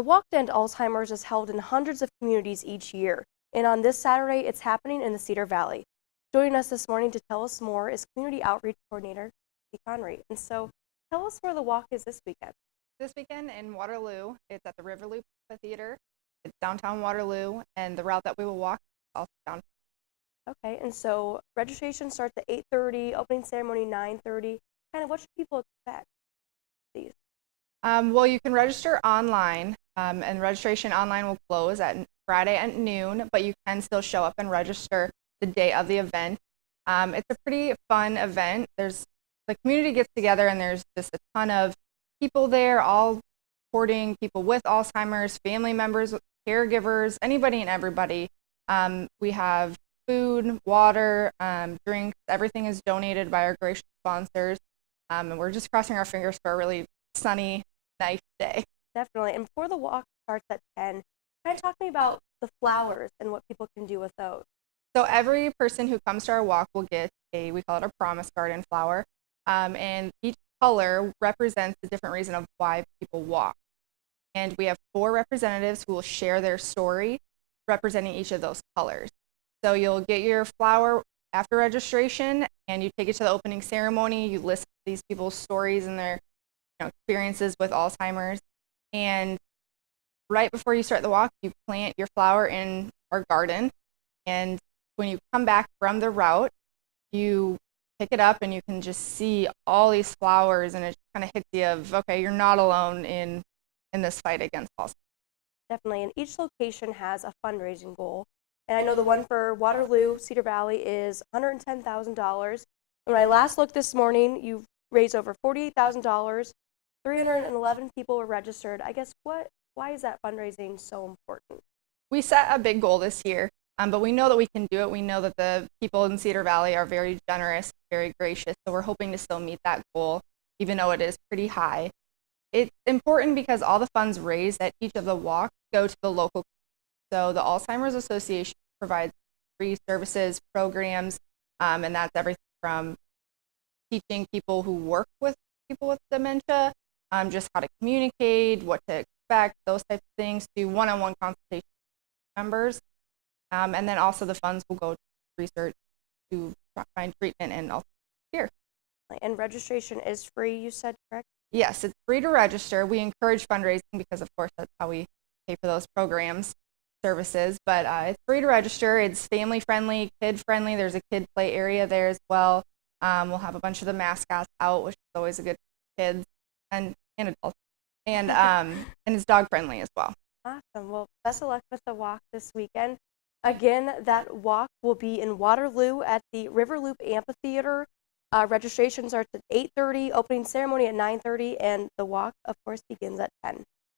The Walk to End Alzheimer's is held in hundreds of communities each year, and on this Saturday, it's happening in the Cedar Valley. Joining us this morning to tell us more is Community Outreach Coordinator Conry. And so, tell us where the walk is this weekend. This weekend in Waterloo, it's at the Theater. It's downtown Waterloo, and the route that we will walk is also downtown. Okay, and so registration starts at 8:30, opening ceremony 9:30. Kind of what should people expect? Please. Well, you can register online, and registration online will close at Friday at noon, but you can still show up and register the day of the event. It's a pretty fun event. The community gets together, and there's just a ton of people there, all supporting people with Alzheimer's, family members, caregivers, anybody and everybody. We have food, water, drinks. Everything is donated by our gracious sponsors, and we're just crossing our fingers for a really sunny, nice day. Definitely. And before the walk starts at 10, kind of talk to me about the flowers and what people can do with those. So every person who comes to our walk will get we call it a promise garden flower, and each color represents a different reason of why people walk. And we have 4 representatives who will share their story representing each of those colors. So you'll get your flower after registration, and you take it to the opening ceremony. You listen to these people's stories and their experiences with Alzheimer's. And right before you start the walk, you plant your flower in our garden. And when you come back from the route, you pick it up and you can just see all these flowers, and it kind of hits you of, okay, you're not alone in this fight against Alzheimer's. Definitely. And each location has a fundraising goal. And I know the one for Waterloo, Cedar Valley is $110,000. When I last looked this morning, you've raised over $48,000. 311 people were registered. I guess why is that fundraising so important? We set a big goal this year, but we know that we can do it. We know that the people in Cedar Valley are very generous, very gracious, so we're hoping to still meet that goal, even though it is pretty high. It's important because all the funds raised at each of the walks go to the local. So the Alzheimer's Association provides free services, programs, and that's everything from teaching people who work with people with dementia, just how to communicate, what to expect, those types of things, to one-on-one consultation with members. And then also the funds will go to research to find treatment and also care. And registration is free, you said, correct? Yes, it's free to register. We encourage fundraising because, of course, that's how we pay for those programs, services. But it's free to register. It's family-friendly, kid-friendly. There's a kid play area there as well. We'll have a bunch of the mascots out, which is always a good for kids and adults. And it's dog-friendly as well. Awesome. Well, best of luck with the walk this weekend. Again, that walk will be in Waterloo at the Riverloop Amphitheater. Registration starts at 8:30, opening ceremony at 9:30, and the walk, of course, begins at 10.